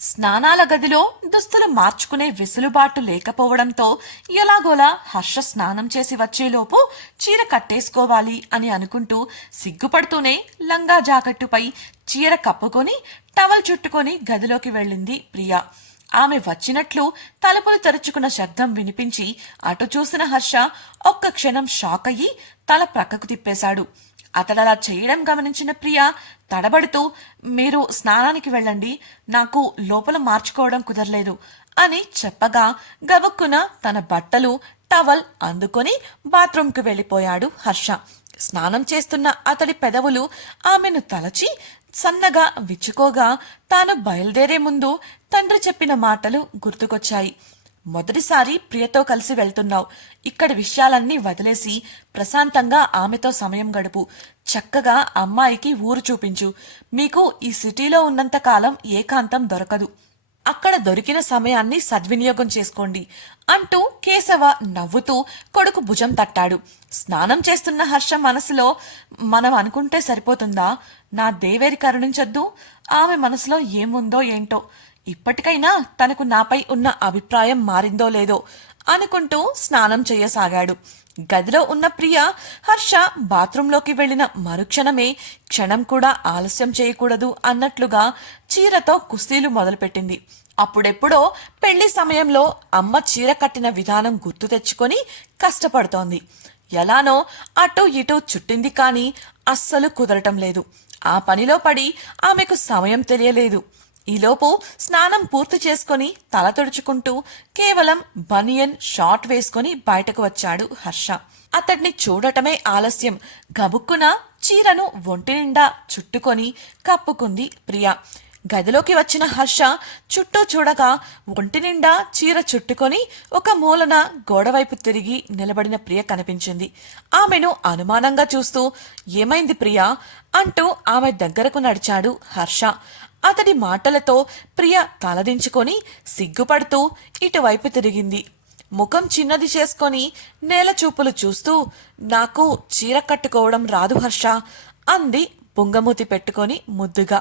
స్నానాల గదిలో దుస్తులు మార్చుకునే వెసులుబాటు లేకపోవడంతో ఎలాగోలా హర్ష స్నానం చేసి వచ్చేలోపు చీర కట్టేసుకోవాలి అని అనుకుంటూ సిగ్గుపడుతూనే లంగా జాకెట్టుపై చీర కప్పుకొని టవల్ చుట్టుకొని గదిలోకి వెళ్ళింది ప్రియా. ఆమె వచ్చినట్లు తలుపులు తెరుచుకున్న శబ్దం వినిపించి అటు చూసిన హర్ష ఒక్క క్షణం షాక్ అయ్యి తల ప్రక్కకు తిప్పేశాడు. అతడలా చేయడం గమనించిన ప్రియ తడబడుతూ మీరు స్నానానికి వెళ్ళండి నాకు లోపల మార్చుకోవడం కుదరలేదు అని చెప్పగా గబక్కున తన బట్టలు టవల్ అందుకొని బాత్రూంకు వెళ్ళిపోయాడు హర్ష. స్నానం చేస్తున్న అతడి పెదవులు ఆమెను తలచి సన్నగా విచ్చుకోగా తాను బయలుదేరే ముందు తండ్రి చెప్పిన మాటలు గుర్తుకొచ్చాయి. మొదటిసారి ప్రియతో కలిసి వెళ్తున్నావు. ఇక్కడ విషయాలన్నీ వదిలేసి ప్రశాంతంగా ఆమెతో సమయం గడుపు. చక్కగా అమ్మాయికి ఊరు చూపించు. మీకు ఈ సిటీలో ఉన్నంత కాలం ఏకాంతం దొరకదు. అక్కడ దొరికిన సమయాన్ని సద్వినియోగం చేసుకోండి అంటూ కేశవ నవ్వుతూ కొడుకు భుజం తట్టాడు. స్నానం చేస్తున్న హర్ష మనసులో మనం అనుకుంటే సరిపోతుందా? నా దేవేరి కరుణించొద్దు. ఆమె మనసులో ఏముందో ఏంటో. ఇప్పటికైనా తనకు నాపై ఉన్న అభిప్రాయం మారిందో లేదో అనుకుంటూ స్నానం చేయసాగాడు. గదిలో ఉన్న ప్రియ హర్ష బాత్రూంలోకి వెళ్ళిన మరుక్షణమే క్షణం కూడా ఆలస్యం చేయకూడదు అన్నట్లుగా చీరతో కుస్తీలు మొదలుపెట్టింది. అప్పుడెప్పుడో పెళ్ళి సమయంలో అమ్మ చీర కట్టిన విధానం గుర్తు తెచ్చుకొని కష్టపడుతోంది. ఎలానో అటు ఇటు చుట్టింది కానీ అస్సలు కుదరటం లేదు. ఆ పనిలో పడి ఆమెకు సమయం తెలియలేదు. ఈలోపు స్నానం పూర్తి చేసుకొని తల తుడుచుకుంటూ కేవలం బనియన్ షార్ట్ వేసుకొని బయటకు వచ్చాడు హర్ష. అతడిని చూడటమే ఆలస్యం. గబుక్కున చీరను ఒంటి నిండా చుట్టుకొని కప్పుకుంది ప్రియ. గదిలోకి వచ్చిన హర్ష చుట్టూ చూడగా ఒంటి నిండా చీర చుట్టుకొని ఒక మూలన గోడవైపు తిరిగి నిలబడిన ప్రియ కనిపించింది. ఆమెను అనుమానంగా చూస్తూ ఏమైంది ప్రియ? అంటూ ఆమె దగ్గరకు నడిచాడు హర్ష. అతడి మాటలతో ప్రియ తలదించుకొని సిగ్గుపడుతూ ఇటువైపు తిరిగింది. ముఖం చిన్నది చేసుకొని నేల చూపులు చూస్తూ నాకు చీర కట్టుకోవడం రాదు హర్ష అంది బుంగమూతి పెట్టుకొని ముద్దుగా.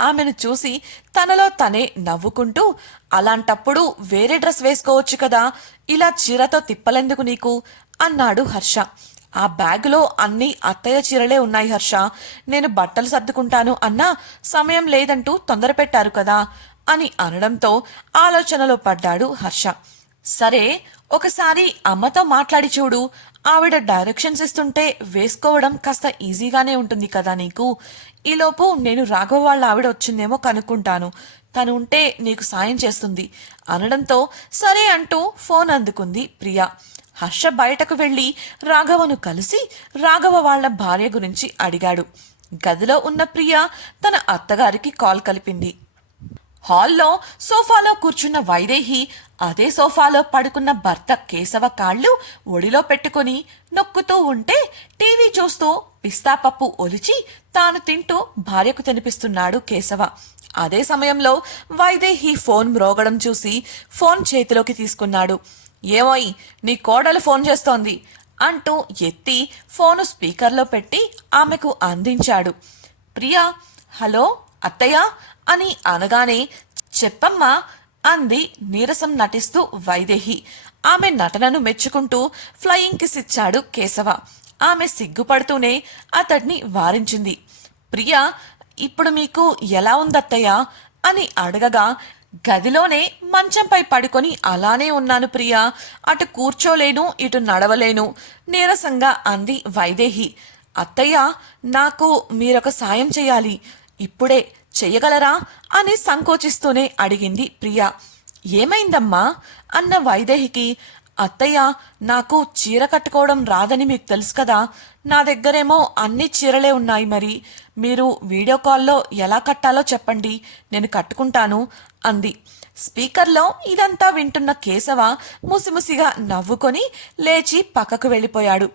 ఆమెను చూసి తనలో తనే నవ్వుకుంటూ అలాంటప్పుడు వేరే డ్రెస్ వేసుకోవచ్చు కదా ఇలా చీరతో తిప్పలెందుకు నీకు? అన్నాడు హర్ష. ఆ బ్యాగులో అన్ని అత్తయ్య చీరలే ఉన్నాయి హర్ష. నేను బట్టలు సర్దుకుంటాను అన్నా సమయం లేదంటూ తొందర పెట్టారు కదా అని అనడంతో ఆలోచనలో పడ్డాడు హర్ష. సరే ఒకసారి అమ్మతో మాట్లాడి చూడు. ఆవిడ డైరెక్షన్స్ ఇస్తుంటే వేసుకోవడం కాస్త ఈజీగానే ఉంటుంది కదా నీకు. ఈలోపు నేను రాఘవ వాళ్ళ ఆవిడ వచ్చిందేమో కనుక్కుంటాను. తను ఉంటే నీకు సాయం చేస్తుంది. అనడంతో సరే అంటూ ఫోన్ అందుకుంది ప్రియా. హర్ష బయటకు వెళ్ళి రాఘవను కలిసి రాఘవ వాళ్ళ భార్య గురించి అడిగాడు. గదిలో ఉన్న ప్రియ తన అత్తగారికి కాల్ కలిపింది. హాల్లో సోఫాలో కూర్చున్న వైదేహి అదే సోఫాలో పడుకున్న భర్త కేశవ కాళ్ళు ఒడిలో పెట్టుకుని నొక్కుతూ ఉంటే టీవీ చూస్తూ పిస్తా పప్పు ఒలిచి తాను తింటూ భార్యకు తినిపిస్తున్నాడు కేశవ. అదే సమయంలో వైదేహి ఫోన్ మ్రోగడం చూసి ఫోన్ చేతిలోకి తీసుకున్నాడు. ఏమోయ్ నీ కోడలు ఫోన్ చేస్తోంది అంటూ ఎత్తి ఫోను స్పీకర్లో పెట్టి ఆమెకు అందించాడు. ప్రియా హలో అత్తయ్య అని అనగానే చెప్పమ్మా అంది నీరసం నటిస్తూ వైదేహి. ఆమె నటనను మెచ్చుకుంటూ ఫ్లయింగ్ కిస్ ఇచ్చాడు కేశవ. ఆమె సిగ్గుపడుతూనే అతడిని వారించింది. ప్రియా ఇప్పుడు మీకు ఎలా ఉందత్తయ్య? అని అడగగా గదిలోనే మంచంపై పడుకొని అలానే ఉన్నాను ప్రియా. అటు కూర్చోలేను ఇటు నడవలేను నీరసంగా అంది వైదేహి. అత్తయ్య నాకు మీరొక సాయం చేయాలి. ఇప్పుడే చెయ్యగలరా అని సంకోచిస్తూనే అడిగింది ప్రియా. ఏమైందమ్మా? అన్న వైదేహికి అత్తయ్య నాకు చీర కట్టుకోవడం రాదని మీకు తెలుసు కదా. నా దగ్గరేమో అన్ని చీరలే ఉన్నాయి మరి. మీరు వీడియో కాల్లో ఎలా కట్టాలో చెప్పండి. నేను కట్టుకుంటాను అంది. స్పీకర్లో ఇదంతా వింటున్న కేశవ ముసిముసిగా నవ్వుకొని లేచి పక్కకు వెళ్ళిపోయాడు.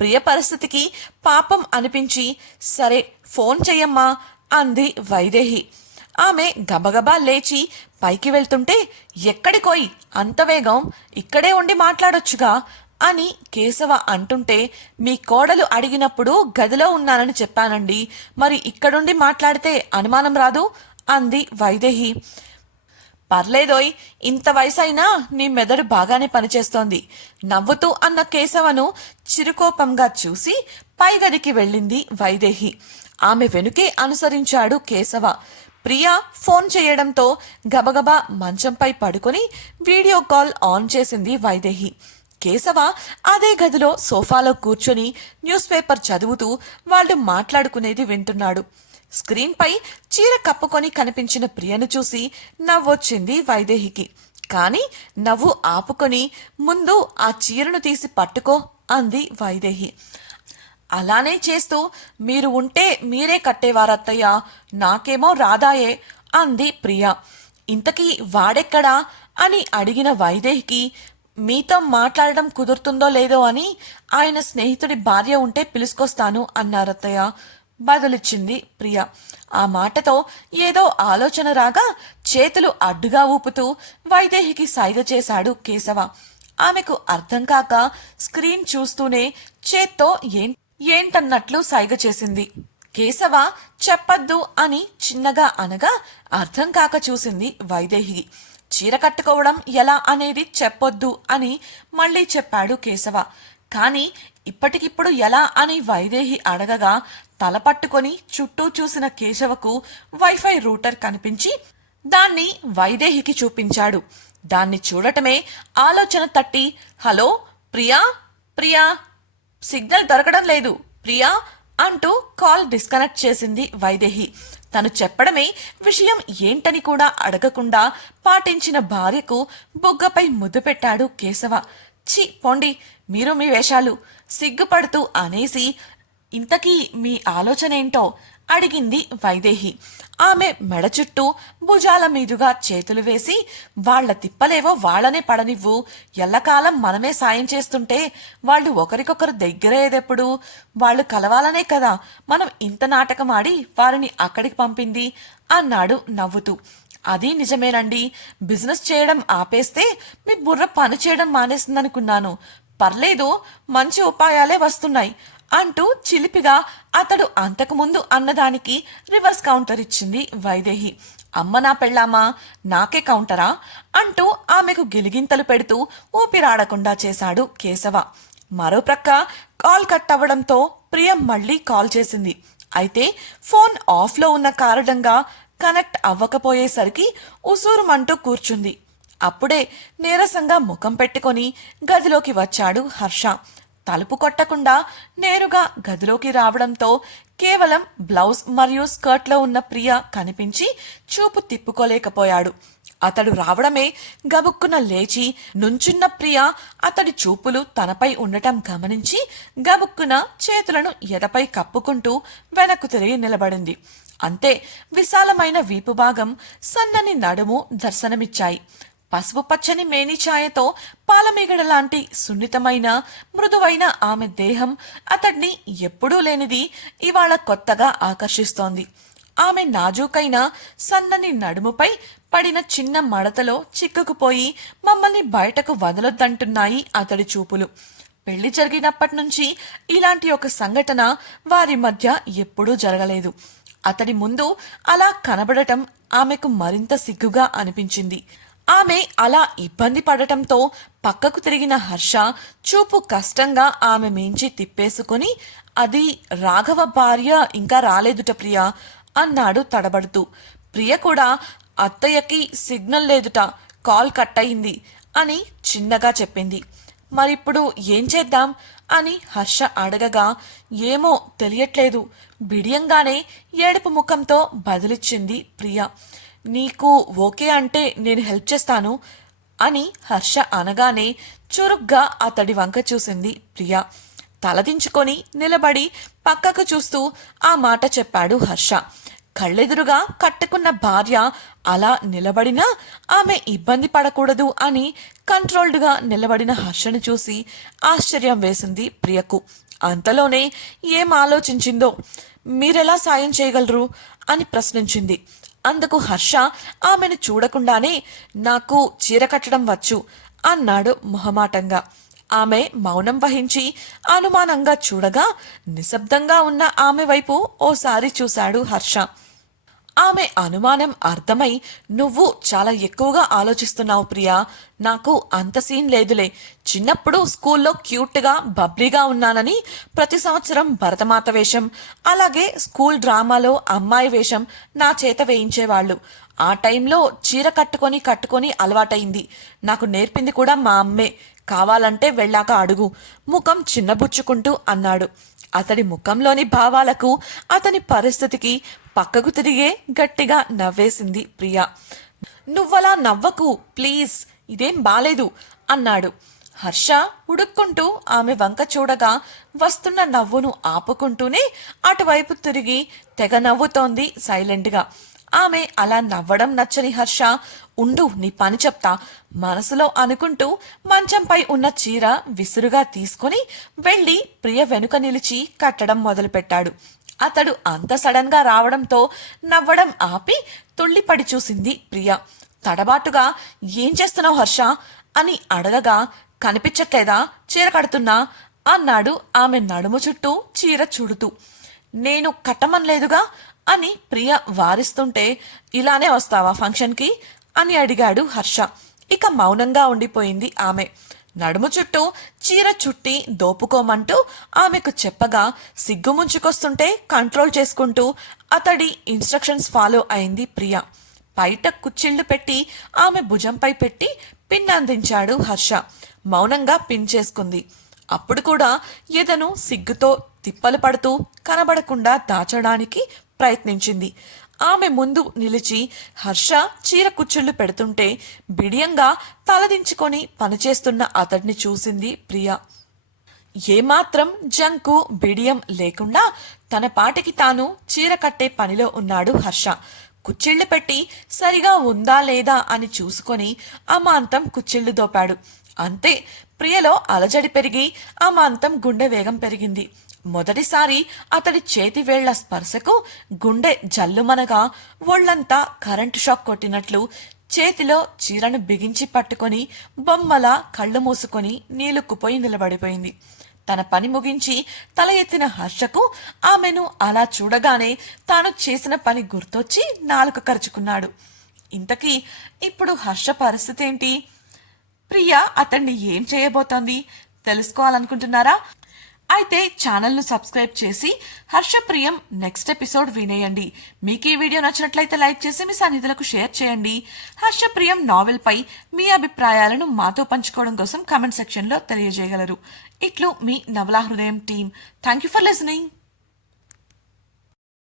ప్రియ పరిస్థితికి పాపం అనిపించి సరే ఫోన్ చెయ్యమ్మా అంది వైదేహి. ఆమె గబగబా లేచి పైకి వెళ్తుంటే ఎక్కడికోయ్? అంత వేగం. ఇక్కడే ఉండి మాట్లాడొచ్చుగా అని కేశవ అంటుంటే మీ కోడలు అడిగినప్పుడు గదిలో ఉన్నానని చెప్పానండి. మరి ఇక్కడుండి మాట్లాడితే అనుమానం రాదు? అంది వైదేహి. పర్లేదోయ్. ఇంత వయసైనా నీ మెదడు బాగానే పనిచేస్తోంది. నవ్వుతూ అన్న కేశవను చిరుకోపంగా చూసి పై గదికి వెళ్ళింది వైదేహి. ఆమె వెనుకే అనుసరించాడు కేశవ. ప్రియా ఫోన్ చేయడంతో గబగబా మంచంపై పడుకొని వీడియో కాల్ ఆన్ చేసింది వైదేహి. కేశవ అదే గదిలో సోఫాలో కూర్చొని న్యూస్ పేపర్ చదువుతూ వాళ్ళు మాట్లాడుకునేది వింటున్నాడు. స్క్రీన్పై చీర కప్పుకొని కనిపించిన ప్రియను చూసి నవ్వొచ్చింది వైదేహికి. కానీ నవ్వు ఆపుకొని ముందు ఆ చీరను తీసి పట్టుకో అంది వైదేహి. అలానే చేస్తూ మీరు ఉంటే మీరే కట్టేవారత్తయ్య నాకేమో రాదాయే అంది ప్రియ. ఇంతకీ వాడెక్కడా అని అడిగిన వైదేహికి మీతో మాట్లాడడం కుదురుతుందో లేదో అని ఆయన స్నేహితుడి భార్య ఉంటే పిలుచుకొస్తాను అన్నారత్తయ్య బదులిచ్చింది ప్రియ. ఆ మాటతో ఏదో ఆలోచన రాగా చేతులు అడ్డుగా ఊపుతూ వైదేహికి సైగ చేశాడు కేశవ. ఆమెకు అర్థం కాక స్క్రీన్ చూస్తూనే చేత్తో ఏం ఏంటన్నట్లు సైగ చేసింది. కేశవ చెప్పద్దు అని చిన్నగా అనగా అర్థం కాక చూసింది వైదేహి. చీర కట్టుకోవడం ఎలా అనేది చెప్పొద్దు అని మళ్ళీ చెప్పాడు కేశవ. కాని ఇప్పటికిప్పుడు ఎలా అని వైదేహి అడగగా తల పట్టుకొని చుట్టూ చూసిన కేశవకు వైఫై రూటర్ కనిపించి దాన్ని వైదేహికి చూపించాడు. దాన్ని చూడటమే ఆలోచన తట్టి హలో ప్రియా ప్రియా సిగ్నల్ దొరకడం లేదు. ప్రియా అంటూ కాల్ డిస్కనెక్ట్ చేసింది వైదేహి. తను చెప్పడమే విషయం ఏంటని కూడా అడగకుండా పాటించిన భార్యకు బుగ్గపై ముద్దు పెట్టాడు కేశవ. చి పోండి మీరు మీ వేషాలు. సిగ్గుపడుతూ అనేసి ఇంతకీ మీ ఆలోచన ఏంటో? అడిగింది వైదేహి. ఆమె మెడ చుట్టూ భుజాల మీదుగా చేతులు వేసి వాళ్ళ తిప్పలేవో వాళ్ళనే పడనివ్వు. ఎల్లకాలం మనమే సాయం చేస్తుంటే వాళ్ళు ఒకరికొకరు దగ్గరయ్యేదెప్పుడు వాళ్ళు కలవాలనే కదా. మనం ఇంత నాటకం ఆడి వారిని అక్కడికి పంపింది? అన్నాడు నవ్వుతూ. అది నిజమేనండి. బిజినెస్ చేయడం ఆపేస్తే మీ బుర్ర పని చేయడం మానేస్తుందనుకున్నాను పర్లేదు మంచి ఉపాయాలే వస్తున్నాయి. అంటూ చిలిపిగా అతడు అంతకుముందు అన్నదానికి రివర్స్ కౌంటర్ ఇచ్చింది వైదేహి. అమ్మ నా పెళ్ళామా? నాకే కౌంటరా? అంటూ ఆమెకు గిలిగింతలు పెడుతూ ఊపిరాడకుండా చేశాడు కేశవ. మరోప్రక్క కాల్ కట్ అవ్వడంతో ప్రియం మళ్ళీ కాల్ చేసింది. అయితే ఫోన్ ఆఫ్లో ఉన్న కారణంగా కనెక్ట్ అవ్వకపోయేసరికి ఉసూరుమంటూ కూర్చుంది. అప్పుడే నీరసంగా ముఖం పెట్టుకొని గదిలోకి వచ్చాడు హర్ష. తలుపు కొట్టకుండా నేరుగా గదిలోకి రావడంతో కేవలం బ్లౌజ్ మరియు స్కర్ట్లో ఉన్న ప్రియ కనిపించి చూపు తిప్పుకోలేకపోయాడు. అతడు రావడమే గబుక్కున లేచి నుంచున్న ప్రియ అతడి చూపులు తనపై ఉండటం గమనించి గబుక్కున చేతులను ఎదపై కప్పుకుంటూ వెనక్కు తిరిగి నిలబడింది. అంతే విశాలమైన వీపు భాగం సన్నని నడుము దర్శనమిచ్చాయి. పసుపు పచ్చని మేనిఛాయతో పాలమీగడ లాంటి సున్నితమైన మృదువైన ఆమె దేహం అతడిని ఎప్పుడూ లేనిది ఇవాళ కొత్తగా ఆకర్షిస్తోంది. ఆమె నాజూకైన సన్నని నడుముపై పడిన చిన్న మడతలో చిక్కుకుపోయి మమ్మల్ని బయటకు వదలొద్దంటున్నాయి అతడి చూపులు. పెళ్ళి జరిగినప్పటి నుంచి ఇలాంటి ఒక సంఘటన వారి మధ్య ఎప్పుడూ జరగలేదు. అతడి ముందు అలా కనబడటం ఆమెకు మరింత సిగ్గుగా అనిపించింది. ఆమె అలా ఇబ్బంది పడటంతో పక్కకు తిరిగిన హర్ష చూపు కష్టంగా ఆమె మించి తిప్పేసుకుని అది రాఘవ భార్య ఇంకా రాలేదుట ప్రియ అన్నాడు తడబడుతూ. ప్రియ కూడా అత్తయ్యకి సిగ్నల్ లేదుట కాల్ కట్ అయింది అని చిన్నగా చెప్పింది. మరిప్పుడు ఏం చేద్దాం అని హర్ష అడగగా ఏమో తెలియట్లేదు బిడియంగానే ఏడుపు ముఖంతో బదిలిచ్చింది ప్రియ. నీకు ఓకే అంటే నేను హెల్ప్ చేస్తాను అని హర్ష అనగానే చురుగ్గా అతడి వంక చూసింది ప్రియ. తలదించుకొని నిలబడి పక్కకు చూస్తూ ఆ మాట చెప్పాడు హర్ష. కళ్ళెదురుగా కట్టుకున్న భార్య అలా నిలబడినా ఆమె ఇబ్బంది పడకూడదు అని కంట్రోల్డ్గా నిలబడిన హర్షను చూసి ఆశ్చర్యం వేసింది ప్రియకు. అంతలోనే ఏం ఆలోచించిందో? మీరెలా సాయం చేయగలరు? అని ప్రశ్నించింది. అందుకు హర్ష ఆమెను చూడకుండానే నాకు చీర కట్టడం వచ్చు అన్నాడు మొహమాటంగా. ఆమె మౌనం వహించి అనుమానంగా చూడగా నిశ్శబ్దంగా ఉన్న ఆమె వైపు ఓసారి చూశాడు హర్ష. ఆమె అనుమానం అర్థమై నువ్వు చాలా ఎక్కువగా ఆలోచిస్తున్నావు ప్రియా. నాకు అంత సీన్ లేదులే. చిన్నప్పుడు స్కూల్లో క్యూట్గా బబ్లీగా ఉన్నానని ప్రతి సంవత్సరం భరతమాత వేషం అలాగే స్కూల్ డ్రామాలో అమ్మాయి వేషం నా చేత వేయించేవాళ్ళు. ఆ టైంలో చీర కట్టుకొని కట్టుకొని అలవాటైంది. నాకు నేర్పింది కూడా మా అమ్మే. కావాలంటే వెళ్ళాక అడుగు. ముఖం చిన్నబుచ్చుకుంటూ అన్నాడు. అతడి ముఖంలోని భావాలకు అతని పరిస్థితికి పక్కకు తిరిగే గట్టిగా నవ్వేసింది ప్రియా. నువ్వలా నవ్వకు ప్లీజ్. ఇదేం బాలేదు అన్నాడు. హర్ష ఉడుక్కుంటూ ఆమె వంక చూడగా వస్తున్న నవ్వును ఆపుకుంటూనే అటువైపు తిరిగి తెగ నవ్వుతోంది సైలెంట్గా. ఆమె అలా నవ్వడం నచ్చని హర్ష ఉండు నీ పని చెప్తా మనసులో అనుకుంటూ మంచంపై ఉన్న చీర విసురుగా తీసుకుని వెళ్ళి ప్రియ వెనుక నిలిచి కట్టడం మొదలుపెట్టాడు. అతడు అంత సడన్గా రావడంతో నవ్వడం ఆపి తుళ్ళిపడి చూసింది ప్రియ. తడబాటుగా ఏం చేస్తున్నావు హర్ష? అని అడగగా కనిపించట్లేదా? చీర కడుతున్నా? అన్నాడు ఆమె నడుము చుట్టూ చీర చుడుతూ. నేను కట్టమనలేదుగా? అని ప్రియ వారిస్తుంటే ఇలానే వస్తావా ఫంక్షన్కి? అని అడిగాడు హర్ష. ఇక మౌనంగా ఉండిపోయింది ఆమె. నడుము చుట్టూ చీర చుట్టి దోపుకోమంటూ ఆమెకు చెప్పగా సిగ్గుముంచుకొస్తుంటే కంట్రోల్ చేసుకుంటూ అతడి ఇన్స్ట్రక్షన్స్ ఫాలో అయింది ప్రియ. బయట కుచ్చిళ్ళు పెట్టి ఆమె భుజంపై పెట్టి పిన్ అందించాడు హర్ష. మౌనంగా పిన్ చేసుకుంది. అప్పుడు కూడా ఎదను సిగ్గుతో తిప్పలు పడుతూ కనబడకుండా దాచడానికి ప్రయత్నించింది. ఆమె ముందు నిలిచి హర్ష చీర కుచ్చుళ్ళు పెడుతుంటే బిడియంగా తలదించుకొని పనిచేస్తున్న అతడిని చూసింది ప్రియ. ఏమాత్రం జంకు బిడియం లేకుండా తన పాటికి తాను చీర కట్టే పనిలో ఉన్నాడు హర్ష. కుచ్చిళ్ళు పెట్టి సరిగా ఉందా లేదా అని చూసుకొని అమాంతం కుచ్చిళ్ళు దోపాడు. అంతే ప్రియలో అలజడి పెరిగి అమాంతం గుండె వేగం పెరిగింది. మొదటిసారి అతడి చేతి వేళ్ళ స్పర్శకు గుండె జల్లుమనగా ఒళ్ళంతా కరెంటు షాక్ కొట్టినట్లు చేతిలో చీరను బిగించి పట్టుకొని బొమ్మలా కళ్ళు మూసుకొని నీలుక్కుపోయి నిలబడిపోయింది. తన పని ముగించి తల ఎత్తిన హర్షకు ఆమెను అలా చూడగానే తాను చేసిన పని గుర్తొచ్చి నాలుక కరుచుకున్నాడు. ఇంతకీ ఇప్పుడు హర్ష పరిస్థితి ఏంటి? ప్రియ అతన్ని ఏం చేయబోతోంది? తెలుసుకోవాలనుకుంటున్నారా? అయితే ఛానల్ను సబ్స్క్రైబ్ చేసి హర్షప్రియం నెక్స్ట్ ఎపిసోడ్ వినేయండి. మీకు ఈ వీడియో నచ్చినట్లయితే లైక్ చేసి మీ సన్నిధులకు షేర్ చేయండి. హర్షప్రియం నావెల్పై మీ అభిప్రాయాలను మాతో పంచుకోవడం కోసం కమెంట్ సెక్షన్లో తెలియజేయగలరు. ఇట్లు మీ నవలా హృదయం team. Thank you for listening.